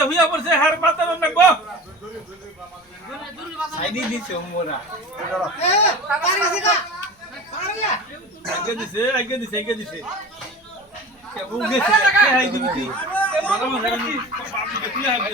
হুইয়া পড়ছে হার পাতা রাখবো সাইডি দিছে মোরা আগে দিছে কে ও গেছে কে হাই দিবি বাবা মারা নি তুই আগে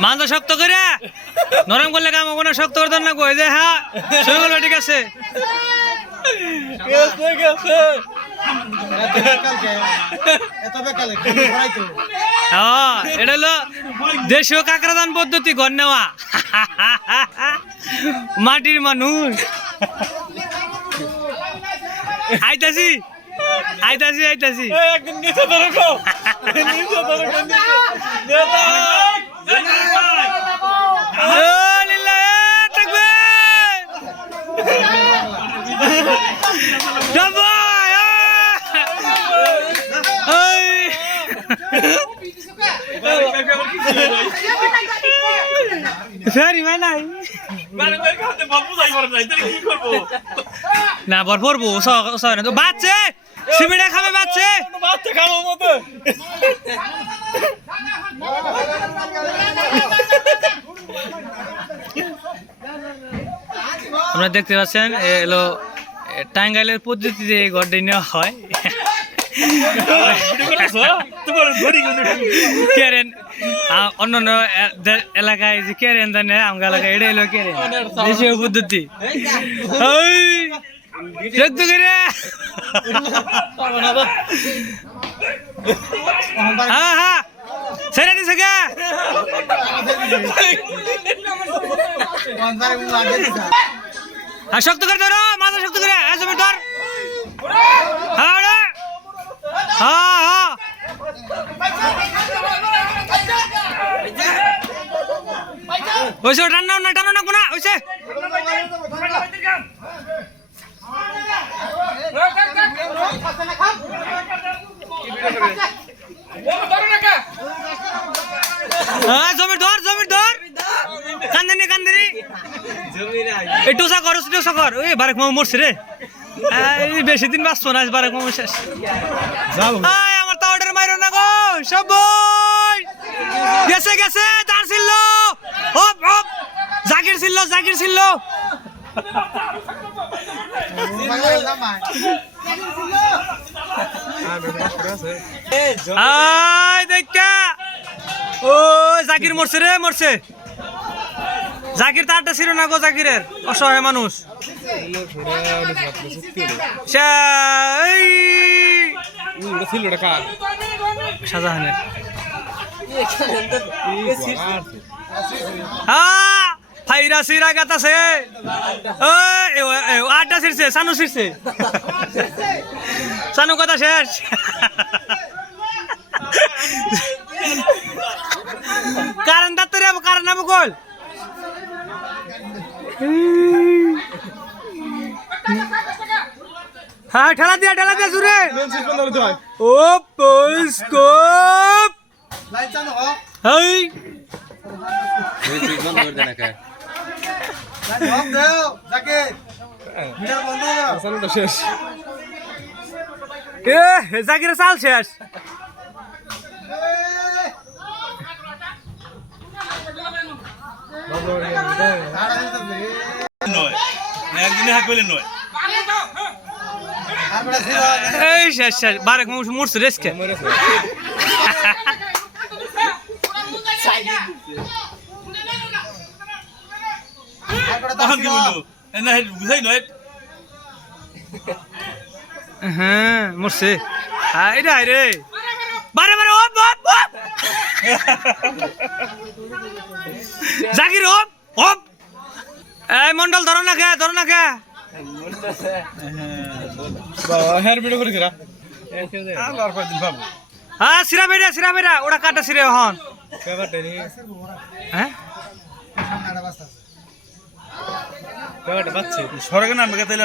মানতো শক্ত করে নরম করলে কাম কোনো শক্ত করতে না কই যে হ্যাঁ শুরু করবে ঠিক আছে এটা হলো দেশীয় কাকরাদান পদ্ধতি ঘর নেওয়া মাটির মানুষ আইতাছি না বরফর বাচ্চে সিমিটা খাবে বাচ্চে খাবো মতো আপনারা দেখতে পাচ্ছেন এলো টাঙ্গাইলের পদ্ধতিতে এই ঘরটা নেওয়া হয় কেরেন অন্যান্য এলাকায় যে কেরেন জানে আমার এলাকায় এটা এলো কেরেন দেশীয় পদ্ধতি হ্যাঁ হ্যাঁ ছেড়ে দিছে কে শক্ত করে ধরো মাথা শক্ত করে জমি ধর ওইসে টানো না কোনা ওইসে জমি ধর কান্দানি টুসা কর ওই বারেক মামু মরছে রে বেশি দিন বাঁচতো না বারেক মামু শেষ আমার তাওয়াটার মাইরো না গো সবাই গেছে দাঁড় ছিল জাকির ছিল দেখা ও জাকির মরছে জাকির তারটা ছিল না গো জাকিরের অসহায় মানুষ শাহজাহানের ফাইরা সিরা গাতাছে আটটা ছিড়ছে সানু ছিড়ছে সানু কথা শেষ কারণ দাত্তরে কারণ নাম কল হ্যাঁ ঠেলা দিয়া জুড়ে ও স্কোপ হেই জাকিরের চাল শেষ এই শেষ বারেক মরছে রেসকে হ্যাঁ মরছে এটা রে বারে জাকির এই মন্ডল ধরো না কে হ্যাঁ সিরা বেড়া ওটা কাটা সিরে হন হ্যাঁ সরকার নামবে তাহলে